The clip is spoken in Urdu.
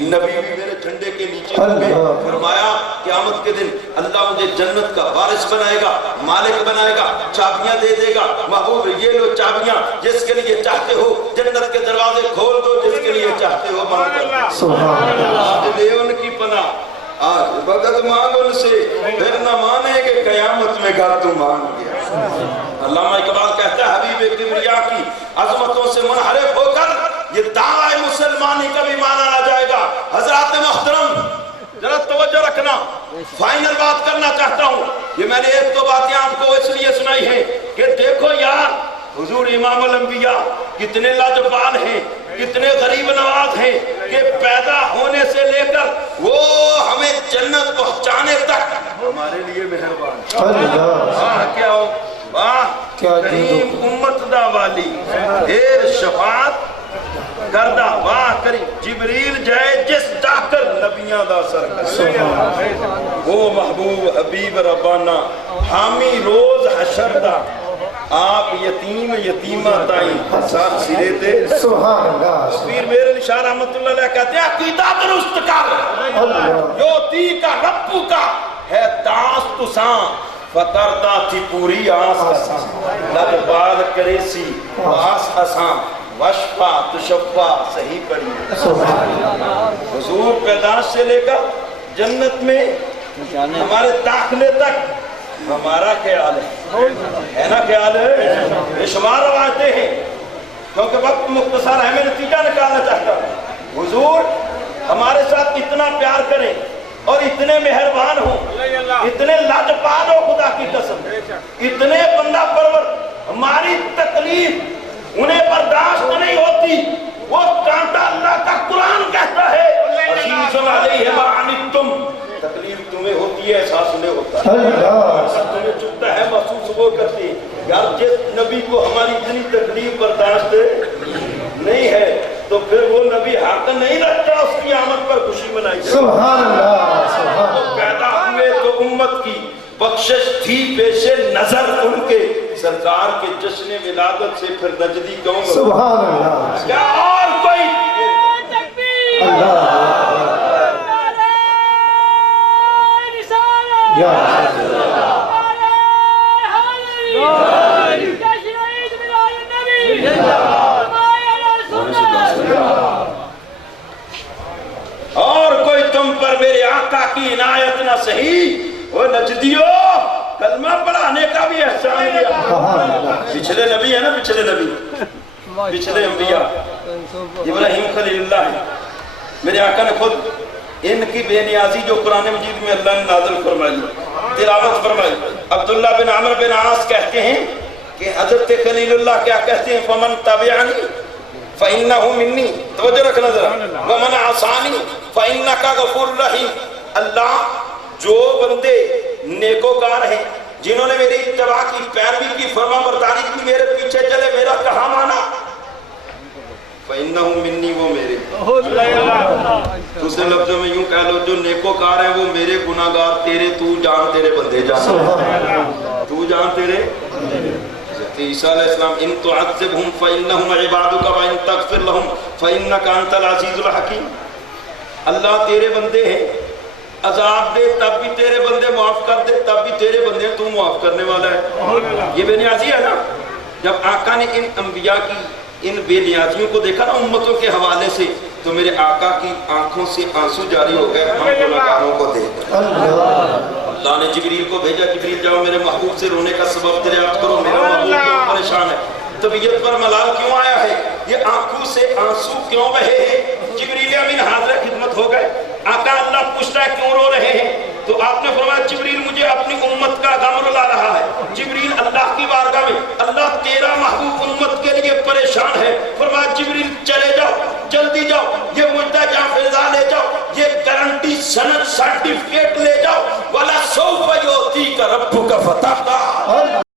نبی بھی میرے جھنڈے کے نیچے ہوں گے۔ فرمایا قیامت کے دن اللہ مجھے جنت کا وارث بنائے گا، مالک بنائے گا، چابیاں دے دے گا۔ محبوب یہ لو چابیاں، جس کے لیے چاہتے ہو جنت کے دروازے کھول دو، جس کے لیے چاہتے ہو مانگ کر۔ سبحان اللہ، لے ان کی پناہ، آج بغت مانگ ان سے، پھر نہ مانے گے قیامت میں گھر تو مانگ گیا۔ علامہ اقبال کہتا ہے حبیب کبریا کی عظمتوں سے منحرف ہو کر یہ دعوی مسلمانی کبھی مانا نہ جائے گا۔ حضرات محترم ذرا توجہ رکھنا، فائنل بات کرنا چاہتا ہوں۔ یہ میں نے ایک دو باتیں آپ کو اس لیے سنائی ہیں کہ دیکھو یار حضور امام الانبیاء کتنے لاجواب ہیں، کتنے غریب نواز ہیں کہ پیدا ہونے سے لے کر وہ ہمیں جنت پہنچانے تک ہمارے لیے مہربان۔ کیا ہو واہ کریم امت دا والی ایر شفاعت کردہ، واہ کریم جبریل جائے جس جا کر نبیاں دا سر وہ محبوب حبیب ربانہ حامی روز حشر دا آپ یتیم یتیمہ تائیں ساتھ سرے دے۔ سبحان اللہ۔ پیر میرے نشاہ رحمت اللہ علیہ کہتے ہیں عقیدہ درست کر، یوتی کا ربو کا ہے داست سان فتردہ تھی پوری آس حسان، لگ بال کرے سی آس حسان وشفا تشفا صحیح پڑھی۔ حضور پیداش سے لے کر جنت میں ہمارے داخلے تک ہمارا خیال ہے نا، خیال ہے بے شمار روایتیں ہیں، کیونکہ وقت مختصر ہے، میں نتیجہ نکالنا چاہتا ہوں۔ حضور ہمارے ساتھ اتنا پیار کریں اور اتنے مہربان ہوں، اتنے لاجواب ہو خدا کی قسم، اتنے بندہ پرور، ہماری تکلیف انہیں برداشت نہیں ہوتی۔ وہ کانٹا اللہ کا قرآن کہتا ہے عزیز علیہ ما عنتم، تکلیف تمہیں ہوتی ہے احساس انہیں ہوتا ہے، تمہیں چکتا ہے محسوس وہ کرتی ہے۔ یار جس نبی کو ہماری اتنی تکلیف برداشت نہیں ہے تو پھر وہ نبی حق نہیں رکھتا اس کی آمد پر خوشی منائی جائے۔ سبحان اللہ، سبحان اللہ۔ پیدا ہوئے تو امت کی بخشش تھی پیش نظر ان کے، سرکار کے جشن ولادت سے پھر نجدی کہوں گا سبحان اللہ۔ کیا اور کوئی اللہ یا اور کوئی تم پر میرے آقا کی عنایت نہ سہی، وہ نجدیو کلمہ پڑھانے کا بھی احسان دیا۔ پچھلے نبی ہے نا، پچھلے نبی، پچھلے انبیاء ابراہیم خلیل اللہ ہے، میرے آقا نے خود ان کی بے نیازی جو قرآن مجید میں اللہ نے نازل فرمائی، تلاوت فرمائی۔ عبداللہ بن عمر بن عاص کہتے ہیں کہ حضرت خلیل اللہ کیا کہتے ہیں، فمن تبعنی فإنہ منی، توجہ رکھنا ذرا، ومن عصانی فإنک غفور رحیم۔ اللہ جو بندے نیکوکار ہیں، جنہوں نے میری اتباع کی، پیروی کی، فرما برداری کی، میرے پیچھے چلے، میرا کہا مانا، فَإِنَّهُ مِنِّي، وہ میرے۔ دوسرے لفظوں میں یوں کہہ لو جو نیکوکار ہیں وہ میرے گناہگار، تیرے تو جان تیرے بندے جان، تو جان تیرے۔ عیسیٰ علیہ السلام ان تعذبہم فإنہم عبادک وإن تغفر لہم فإنک انت العزیز الحکیم۔ اللہ تیرے بندے ہیں، عذاب دے تب بھی تیرے بندے، معاف کر دے تب بھی تیرے بندے، تو معاف کرنے والا ہے۔ یہ بے نیازی ہے نا۔ جب آقا نے ان انبیاء کی ان بے نیازیوں کو دیکھا نا امتوں کے حوالے سے، تو میرے آقا کی آنکھوں سے آنسو جاری ہو گئے ہم گناہگاروں کو دیکھ کر۔ اللہ نے جبریل کو بھیجا، جبریل جاؤ میرے محبوب سے رونے کا سبب دریافت کرو، میرا محبوب کیوں پریشان ہے، طبیعت پر ملال کیوں آیا ہے، یہ آنکھوں سے آنسو کیوں بہے ہیں۔ جبریل امین حاضر خدمت ہو گئے، آقا اللہ پوچھتا ہے کیوں رو رہے ہیں، تو آپ نے فرمایا جبریل مجھے اپنی امت کا غم رلا رہا ہے۔ جبریل اللہ کی بارگاہ میں، اللہ تیرا محبوب امت کے لیے پریشان ہے، فرمایا جبریل چلے جاؤ، جلدی جاؤ، یہ مجدہ جہاں فضا لے جاؤ، یہ گارنٹی سند سرٹیفکیٹ لے جاؤ، وَلَا سَوْفَ يُعْطِيكَ رَبُّكَ فَتَرْضَىٰ۔